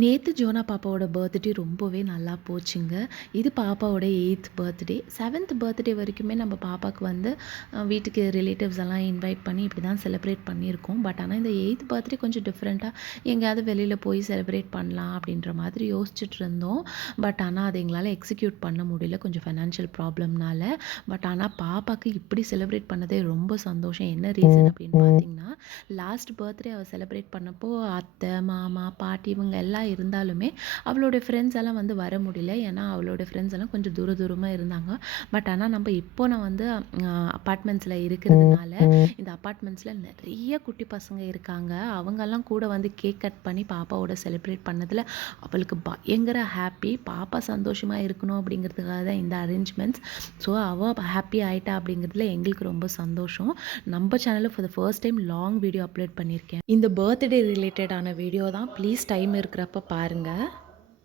நேத்து ஜோனா பாப்பாவோட பர்த்டே ரொம்பவே நல்லா போச்சுங்க. இது பாப்பாவோட 8த் பர்த்டே. 7த் பர்த்டே வரைக்குமே நம்ம பாப்பாக்கு வந்து வீட்டுக்கு ரிலேட்டிவ்ஸ் எல்லாம் இன்வைட் பண்ணி இப்படி தான் செலிப்ரேட் பண்ணியிருக்கோம். பட் ஆனா இந்த 8த் பர்த்டே கொஞ்சம் டிஃப்ரெண்ட்டா எங்கேயாவது வெளியில போய் செலிப்ரேட் பண்ணலாம் அப்படின்ற மாதிரி யோசிச்சுட்டு இருந்தோம். பட் ஆனா அத எங்களால எக்ஸிக்யூட் பண்ண முடியல. கொஞ்சம் ஃபைனான்ஷியல் ப்ராப்ளம்னால. பட் ஆனா பாப்பாக்கு இப்படி செலிப்ரேட் பண்ணதே ரொம்ப சந்தோஷம். என்ன ரீசன் அப்படின்னு பார்த்தீங்கன்னா, லாஸ்ட் பர்த்டே அவ செலிப்ரேட் பண்ணப்போ அத்தை, மாமா, பாட்டி இவங்க எல்லாம் இருந்தாலுமே அவளோட ஃப்ரெண்ட்ஸ் எல்லாம் வந்து வர முடியல. ஏன்னா அவளோட ஃப்ரெண்ட்ஸ் எல்லாம் கொஞ்சம் தூர தூரமா இருந்தாங்க. பட் ஆனா இப்போ நான் வந்து அப்பார்ட்மெண்ட்ஸ்ல இருக்கிறதுனால இந்த அப்பார்ட்மெண்ட்ஸ்ல நிறைய குட்டி பசங்க இருக்காங்க. அவங்கெல்லாம் கூட வந்து கேக் கட் பண்ணி பாப்பாவோட செலிப்ரேட் பண்ணதுல அவளுக்கு பயங்கர ஹாப்பி. பாப்பா சந்தோஷமா இருக்கணும் அப்படிங்கிறதுக்காக தான் இந்த அரேஞ்ச்மெண்ட்ஸ். ஸோ அவ ஹாப்பி ஆயிட்டா அப்படிங்கிறதுல எங்களுக்கு ரொம்ப சந்தோஷம். நம்ம சேனலில் for the first time long video upload பண்ணியிருக்கேன். இந்த பர்த்டே ரிலேட்டடான வீடியோ தான். ப்ளீஸ் டைம் இருக்கிறப்ப பாருங்கள்.